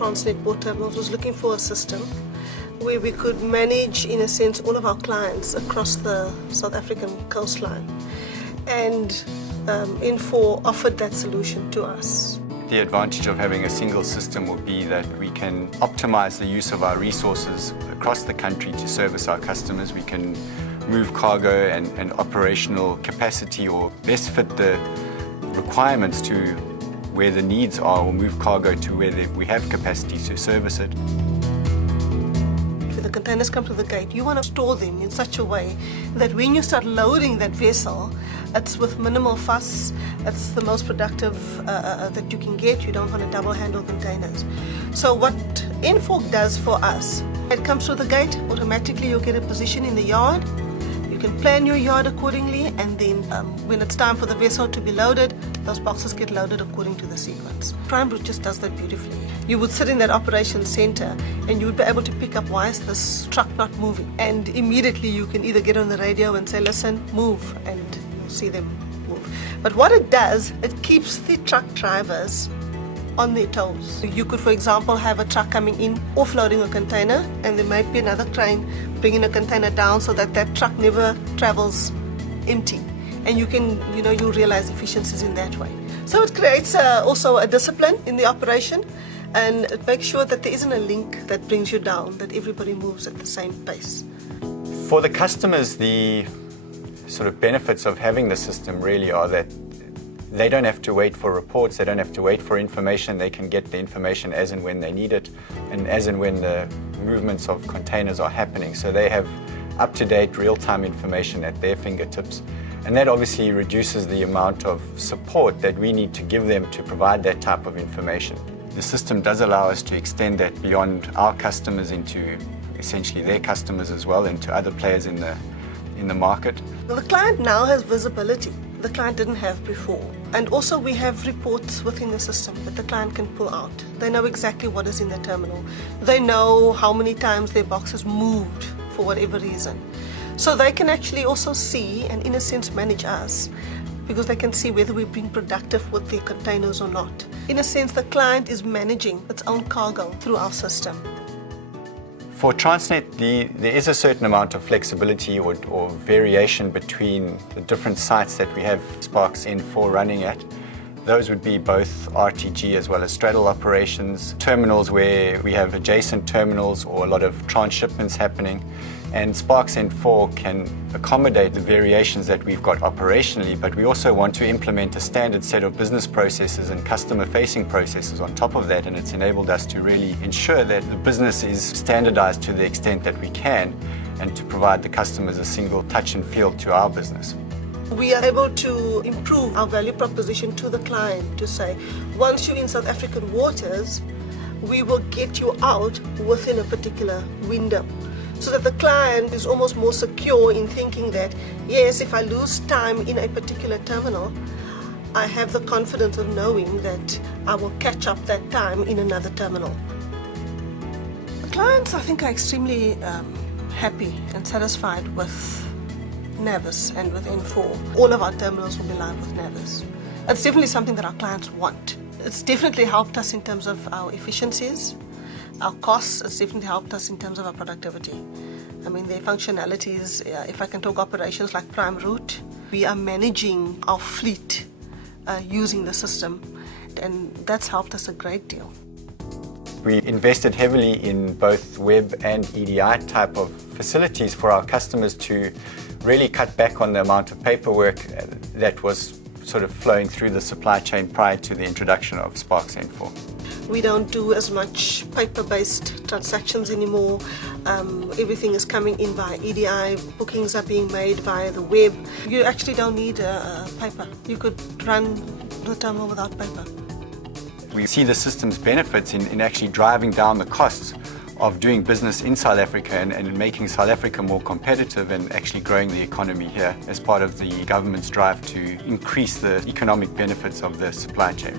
TRANSNET Port Terminals was looking for a system where we could manage, in a sense, all of our clients across the South African coastline. And N4 offered that solution to us. The advantage of having a single system will be that we can optimize the use of our resources across the country to service our customers. We can move cargo and operational capacity, or best fit the requirements to where the needs are, or move cargo to where we have capacity to service it. When the containers come to the gate, you want to store them in such a way that when you start loading that vessel, it's with minimal fuss, it's the most productive that you can get. You don't want to double handle containers. So what N4 does for us, it comes through the gate, automatically you'll get a position in the yard. You can plan your yard accordingly, and then when it's time for the vessel to be loaded, those boxes get loaded according to the sequence. Prime Route just does that beautifully. You would sit in that operations center and you would be able to pick up, why is this truck not moving? And immediately you can either get on the radio and say, listen, move, and you'll see them move. But what it does, it keeps the truck drivers on their toes. You could, for example, have a truck coming in, offloading a container, and there might be another crane bringing a container down so that that truck never travels empty. And you can, you realize efficiencies in that way. So it creates also a discipline in the operation, and it makes sure that there isn't a link that brings you down, that everybody moves at the same pace. For the customers, the sort of benefits of having the system really are that they don't have to wait for reports, they don't have to wait for information, they can get the information as and when they need it, and as and when the movements of containers are happening. So they have up-to-date, real-time information at their fingertips. And that obviously reduces the amount of support that we need to give them to provide that type of information. The system does allow us to extend that beyond our customers into essentially their customers as well, and to other players in the market. Well, the client now has visibility the client didn't have before. And also we have reports within the system that the client can pull out. They know exactly what is in the terminal. They know how many times their box has moved for whatever reason. So they can actually also see and, in a sense, manage us, because they can see whether we're being productive with their containers or not. In a sense, the client is managing its own cargo through our system. For TRANSNET, there is a certain amount of flexibility or variation between the different sites that we have Sparks N4 running at. Those would be both RTG as well as straddle operations, terminals where we have adjacent terminals or a lot of transshipments happening. And Sparks N4 can accommodate the variations that we've got operationally, but we also want to implement a standard set of business processes and customer-facing processes on top of that, and it's enabled us to really ensure that the business is standardized to the extent that we can, and to provide the customers a single touch and feel to our business. We are able to improve our value proposition to the client to say, once you're in South African waters, we will get you out within a particular window. So that the client is almost more secure in thinking that, yes, if I lose time in a particular terminal, I have the confidence of knowing that I will catch up that time in another terminal. The clients, I think, are extremely happy and satisfied with Navis and with N4. All of our terminals will be live with Navis. It's definitely something that our clients want. It's definitely helped us in terms of our efficiencies. Our costs, it's definitely helped us in terms of our productivity. I mean, their functionalities, if I can talk operations like Prime Route, we are managing our fleet using the system, and that's helped us a great deal. We invested heavily in both web and EDI type of facilities for our customers to really cut back on the amount of paperwork that was sort of flowing through the supply chain prior to the introduction of Sparks N4. We don't do as much paper-based transactions anymore. Everything is coming in via EDI. Bookings are being made via the web. You actually don't need paper. You could run the terminal without paper. We see the system's benefits in actually driving down the costs of doing business in South Africa and making South Africa more competitive, and actually growing the economy here as part of the government's drive to increase the economic benefits of the supply chain.